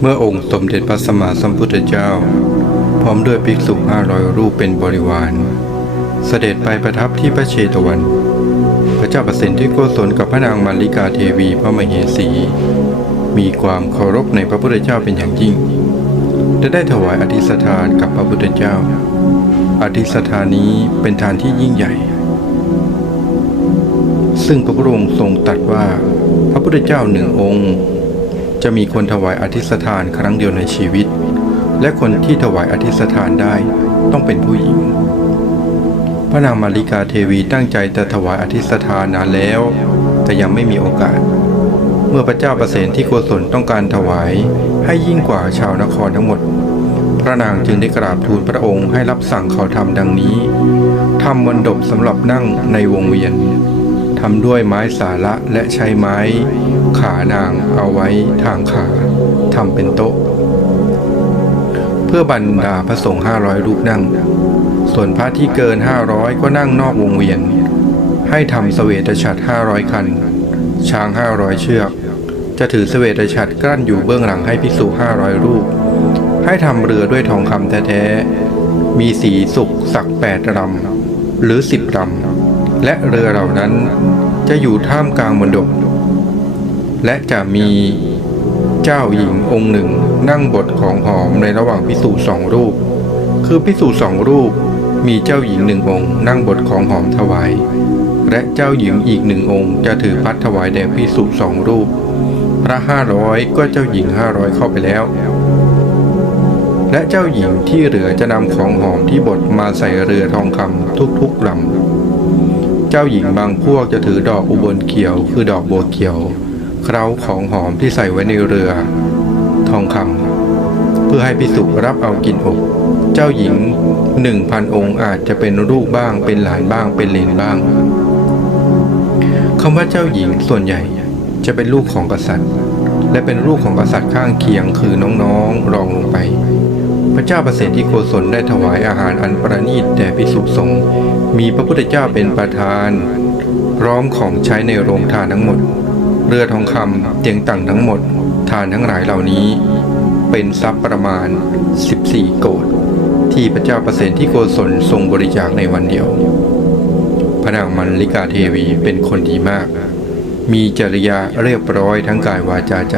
เมื่อองค์สมเด็จพระสัมมาสัมพุทธเจ้า พร้อมด้วยภิกษุห้าร้อยรูปเป็นบริวาร เสด็จไปประทับที่พระเชตวัน พระเจ้าประสิทธิโกศลกับพระนางมาริกาเทวีพระมเหสี มีความเคารพในพระพุทธเจ้าเป็นอย่างยิ่งและได้ถวายอธิษฐานกับพระพุทธเจ้า อธิษฐานนี้เป็นทานที่ยิ่งใหญ่ ซึ่งพระพุทธองค์ทรงตรัสว่าพระพุทธเจ้าหนึ่งองค์ จะมีคนถวายอธิษฐานครั้งเดียวในชีวิต และคนที่ถวายอธิษฐานได้ต้องเป็นผู้หญิง พระนางมาริกาเทวีตั้งใจจะถวายอธิษฐานนานแล้ว แต่ยังไม่มีโอกาส เมื่อพระเจ้าประเสนที่โกศลต้องการถวายให้ยิ่งกว่าชาวนครทั้งหมด พระนางจึงได้กราบทูลพระองค์ให้รับสั่งเขาทำดังนี้ทำมนดบสำหรับนั่งในวงเวียน ทำด้วยไม้สาระและใช้ไม้ ขานางเอาไว้ทางขาทำเป็นโต๊ะ เพื่อบรรดาพระสงฆ์ห้าร้อยรูปนั่ง ส่วนพระที่เกินห้าร้อยก็นั่งนอกวงเวียน ให้ทำเสวตฉัตรห้าร้อยคัน ช้างห้าร้อยเชือก จะถือเสวตฉัตรกลั้นอยู่เบื้องหลังให้ภิกษุห้าร้อยรูป ให้ทำเรือด้วยทองคำแท้ๆมีสีสุกสักแปดลำหรือสิบลำ และเรือเหล่านั้นจะอยู่ท่ามกลางมณฑปและจะมีเจ้าหญิงองค์หนึ่งนั่งบทของหอมในระหว่างพิสูจสองรูป คือพิสูจสองรูปมีเจ้าหญิงหนึ่งองค์ นั่งบทของหอมถวาย และเจ้าหญิงอีกหนึ่งองค์ จะถือพัดถวายแด่พิสูจสองรูป พระห้าร้อยก็เจ้าหญิงห้าร้อยเข้าไปแล้ว และเจ้าหญิงที่เหลือจะนำของหอมที่บดมาใส่เรือทองคำทุกๆลำ เจ้าหญิงบางพวกจะถือดอกอุบลเขียว คือดอกบัวเขียวเคล้าของหอมที่ใส่ไว้ในเรือ ทองคำเพื่อให้พิสุรับเอากินอบเจ้าหญิงหนึ่งพันองค์อาจจะเป็นลูกบ้าง เป็นหลานบ้างเป็นเลนบ้างคำว่าเจ้าหญิงส่วนใหญ่จะเป็นลูกของกษัตริย์ และเป็นลูกของกษัตริย์ข้างเคียงคือน้องๆรองลงไป พระเจ้าประเสริฐที่โกศลได้ถวายอาหารอันประณีตแด่ภิกษุสงฆ์ มีพระพุทธเจ้าเป็นประธาน พร้อมของใช้ในโรงทานทั้งหมด เรือทองคำเตียงต่างทั้งหมด ทานทั้งหลายเหล่านี้ เป็นทรัพย์ประมาณ 14 โกดที่พระเจ้าประเสริฐที่โกศลทรงบริจาคในวันเดียว พระนางมันลิกาเทวีเป็นคนดีมาก มีจริยาเรียบร้อยทั้งกายวาจาใจ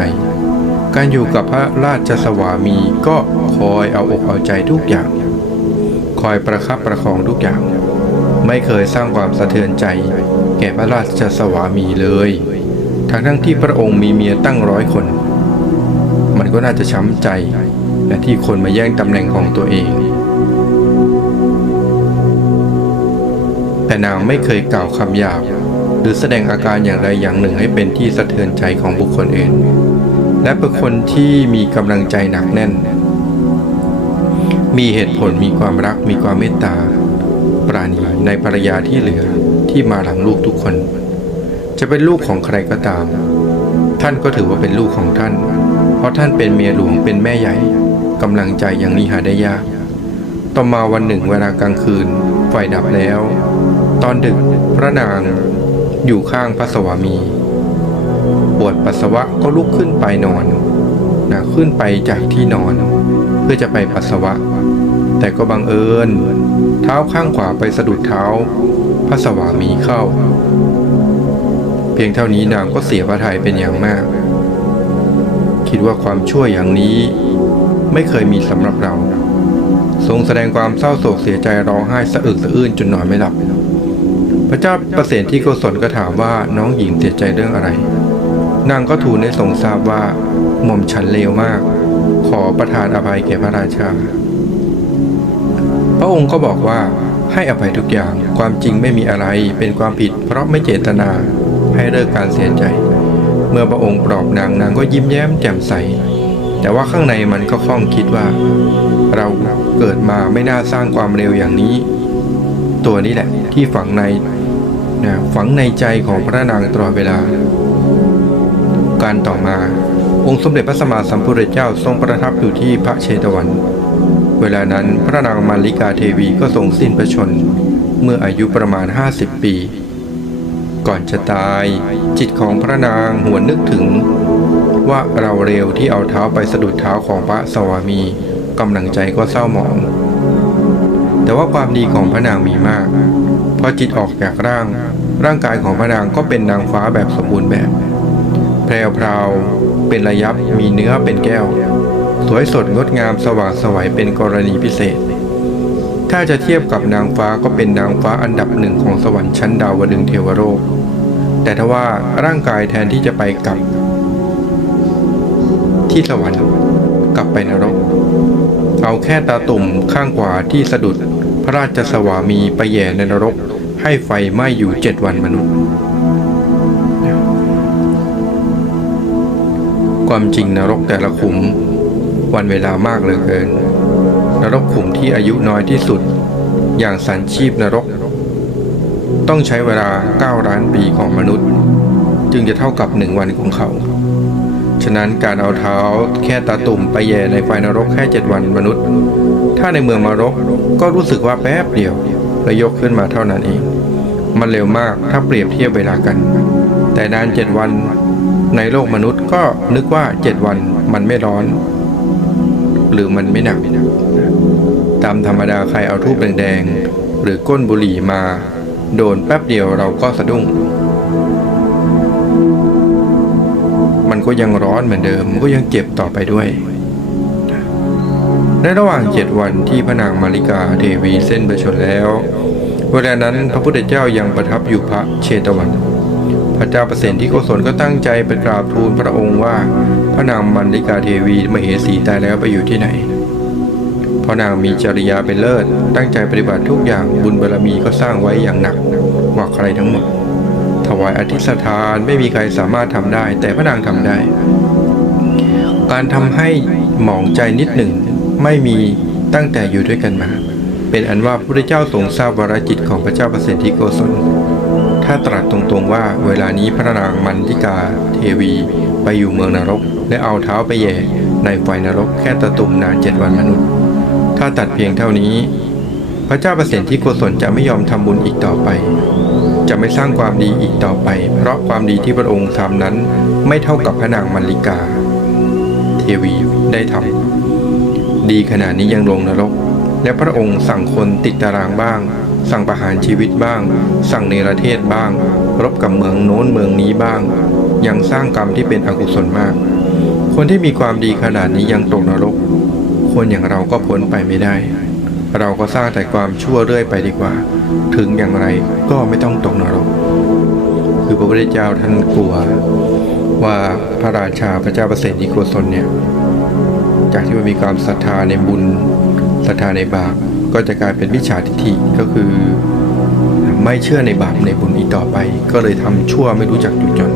การอยู่กับพระราชสวามีก็คอยเอาอกเอาใจทุกอย่าง คอยประคับประคองทุกอย่าง ไม่เคยสร้างความสะเทือนใจ แก่พระราชสวามีเลย ทั้งทั้งที่พระองค์มีเมียตั้งร้อยคน มันก็น่าจะช้ำใจและที่คนมาแย่งตำแหน่งของตัวเอง แต่นางไม่เคยกล่าวคำหยาบ หรือแสดงอาการอย่างใดอย่างหนึ่งให้เป็นที่สะเทือนใจของบุคคลอื่น และเป็นคนที่มีกำลังใจหนักแน่น มีเหตุผลมีความรักมีความเมตตา ปราณีในภรรยาที่เหลือที่มาหลังลูกทุกคน จะเป็นลูกของใครก็ตาม ท่านก็ถือว่าเป็นลูกของท่าน เพราะท่านเป็นเมียหลวงเป็นแม่ใหญ่กำลังใจอย่างนี้หาได้ยาก ต่อมาวันหนึ่งเวลากลางคืนไฟดับแล้ว ตอนดึกพระนางอยู่ข้างพระสวามี ปวดปัสสาวะก็ลุกขึ้นไปนอนนะขึ้นไปจากที่นอน เพื่อจะไปปัสสาวะ แต่ก็บังเอิญ เท้าข้างขวาไปสะดุดเท้า พระสวามีเข้า เพียงเท่านี้นางก็เสียพระทัยเป็นอย่างมาก คิดว่าความชั่วอย่างนี้ไม่เคยมีสำหรับเรา ทรงแสดงความเศร้าโศกเสียใจร้องไห้สะอึกสะอื้นจนนอนไม่หลับ พระเจ้าประเสริฐที่โกศลก็ถามว่าน้องหญิงเสียใจเรื่องอะไร นางก็ทูลให้ทรงทราบว่าหม่อมฉันเลวมาก ขอประทานอภัยแก่พระราชา ระองค์ก็บอกว่าให้อภัยทุกอย่างความจริงไม่มีอะไรเป็นความผิดเพราะไม่เจตนาให้เลิกการเสียใจ เมื่อพระองค์ปลอบนางนางก็ยิ้มแย้มแจ่มใส แต่ว่าข้างในมันก็คล่องคิดว่า เราเกิดมาไม่น่าสร้างความเร็วอย่างนี้ ตัวนี้แหละที่ฝังในนะฝังในใจของพระนางตลอดเวลา การต่อมา องค์สมเด็จพระสัมมาสัมพุทธเจ้าทรงประทับอยู่ที่พระเชตวัน เวลานั้นพระนางมาริกาเทวีก็ทรงสิ้นพระชน เมื่ออายุประมาณ 50 ปี ก่อนจะตายจิตของพระนางหวนนึกถึง ว่าเราเร็วที่เอาเท้าไปสะดุดเท้าของพระสวามีกำลังใจก็เศร้าหมอง แต่ว่าความดีของพระนางมีมาก พอจิตออกจากร่าง ร่างกายของพระนางก็เป็นนางฟ้าแบบสมบูรณ์แบบ แพรวพราวเป็นระยับมีเนื้อเป็นแก้ว สวยสดงดงามสว่างสวัยเป็นกรณีพิเศษ ถ้าจะเทียบกับนางฟ้าก็เป็นนางฟ้าอันดับหนึ่งของสวรรค์ชั้นดาวดึงเทวโลกแต่ถ้าว่าร่างกายแทนที่จะไปกลับ ที่สวรรค์กลับไปนรก เอาแค่ตาตุ่มข้างขวาที่สะดุด พระราชสวามีไปแย่ในนรก ให้ไฟไหม้อยู่เจ็ดวันมนุษย์ ความจริงนรกแต่ละขุม วันเวลามากเหลือเกิน นรกขุมที่อายุน้อยที่สุด อย่างสันชีพนรก ต้องใช้เวลา 9 ล้านปีของมนุษย์ จึงจะเท่ากับหนึ่งวันของเขา ฉะนั้นการเอาเท้าแค่ตาตุ่มไปแย่ในไฟนรกแค่ 7 วันมนุษย์ ถ้าในเมืองมรกก็รู้สึกว่าแป๊บเดียวแล้วยกขึ้นมาเท่านั้นเอง มันเร็วมากถ้าเปรียบเทียบเวลากัน แต่นานเจ็ดวันในโลกมนุษย์ก็นึกว่าเจ็ดวันมันไม่ร้อน หรือมันไม่หนัก ตามธรรมดาใครเอาทูบแดงๆหรือก้นบุหรี่มา โดนแป๊บเดียวเราก็สะดุ้ง มันก็ยังร้อนเหมือนเดิมมันก็ยังเจ็บต่อไปด้วยในระหว่างเจ็ดวันที่พระนางมาริกาเทวีเส้นประชนแล้ว เวลานั้นพระพุทธเจ้ายังประทับอยู่พระเชตวัน พระเจ้าประเสนที่โกศลก็ตั้งใจไปกราบทูลพระองค์ว่า พระนางมันลิกาเทวีมเหสีตายแล้วไปอยู่ที่ไหนพราะนางมีจริยาเป็นเลิศ ตั้งใจปฏิบัติทุกอย่างบุญบารรมีก็สร้างไว้อย่างหนักกว่าใครทั้งหมด ถวายอธิษฐานไม่มีใครสามารถทำได้ แต่พระนางทำได้ การทำให้หมองใจนิดหนึ่งไม่มีตั้งแต่อยู่ด้วยกันมา เป็นอันว่าพระพุทธเจ้าทรงทราบวรจิตของพระเจ้าประสิทธิโกศล ถ้าตรัสตรงๆว่าเวลานี้พระนางมันทิกาเทวีไปอยู่เมืองนรก และเอาเท้าไปแย่ในไฟนรกแค่ตะตุ่มนานเจ็ดวันมนุษย์ ถ้าตัดเพียงเท่านี้ พระเจ้าประสิทธิโกศลจะไม่ยอมทำบุญอีกต่อไป จะไม่สร้างความดีอีกต่อไป เพราะความดีที่พระองค์ทำนั้นไม่เท่ากับพระนางมัลลิกา เทวีได้ทำดีขนาดนี้ยังลงนรก และพระองค์สั่งคนติดตารางบ้าง สั่งประหารชีวิตบ้าง สั่งเนรเทศบ้าง รบกับเมืองโน้นเมืองนี้บ้าง ยังสร้างกรรมที่เป็นอกุศลมาก คนที่มีความดีขนาดนี้ยังตกนรก คนอย่างเราก็พ้นไปไม่ได้ เราก็สร้างแต่ความชั่วเรื่อยไปดีกว่า ถึงอย่างไรก็ไม่ต้องตกนรก คือพระพุทธเจ้าท่านกลัว ว่าพระราชาพระเจ้าประเสริฐนิโกศลเนี่ยจากที่มันมีความศรัทธาในบุญศรัทธาในบาป ก็จะกลายเป็นวิชาทิฏฐิก็คือ ไม่เชื่อในบาปในบุญอีกต่อไป ก็เลยทำชั่วไม่รู้จักหยุดหย่อน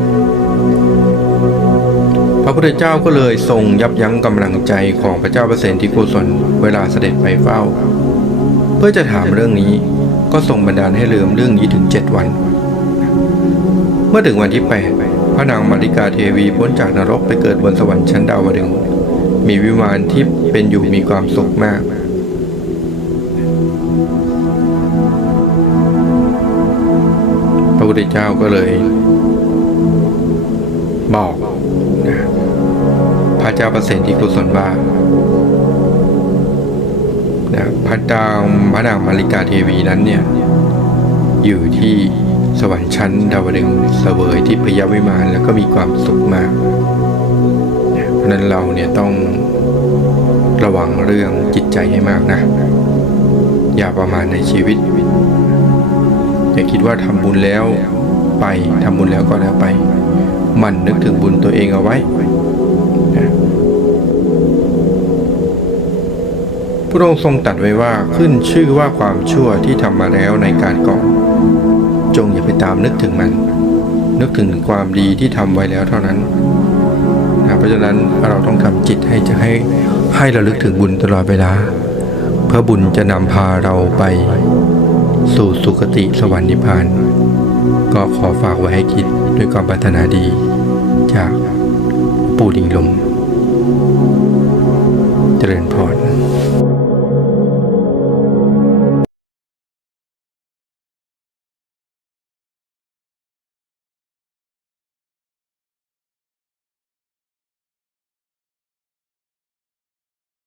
พระพุทธเจ้าก็เลยทรงยับยั้งกำลังใจของพระเจ้าประเสนที่โกศลเวลาเสด็จไปเฝ้า เพื่อจะถามเรื่องนี้ก็ทรงบันดาลให้ลืมเรื่องนี้ถึงเจ็ดวัน เมื่อถึงวันที่แปดพระนางมาริกาเทวีพ้นจากนรกไปเกิดบนสวรรค์ชั้นดาวดึงมีวิมานที่เป็นอยู่มีความสุขมาก พระพุทธเจ้าก็เลยบอกนะพระเจ้าประเสริฐที่กุศลว่านะพระดาวพระนางมาริกาเทวีนั้นเนี่ยอยู่ที่สวรรค์ชั้นดาวดึงสเสวยที่พยาวิมานแล้วก็มีความสุขมาก เพราะฉะนั้นเราเนี่ยต้องระวังเรื่องจิตใจให้มากนะ อย่าประมาทในชีวิต อย่าคิดว่าทำบุญแล้วไปทำบุญแล้วก็แล้วไป มันนึกถึงบุญตัวเองเอาไว้นะพระองค์ทรงตัดไว้ว่าขึ้นชื่อว่าความชั่วที่ทำมาแล้วในการก่อนจงอย่าไปตามนึกถึงมัน นึกถึงความดีที่ทำไว้แล้วเท่านั้นนะเพราะฉะนั้นเราต้องทำจิตให้จะให้ให้ระลึกถึงบุญตลอดเวลา เพื่อบุญจะนำพาเราไป สู่สุคติสวรรค์นิพพาน ก็ขอฝากไว้ให้คิดด้วยความปรารถนาดี จากปู่ดิงลม เจริญพร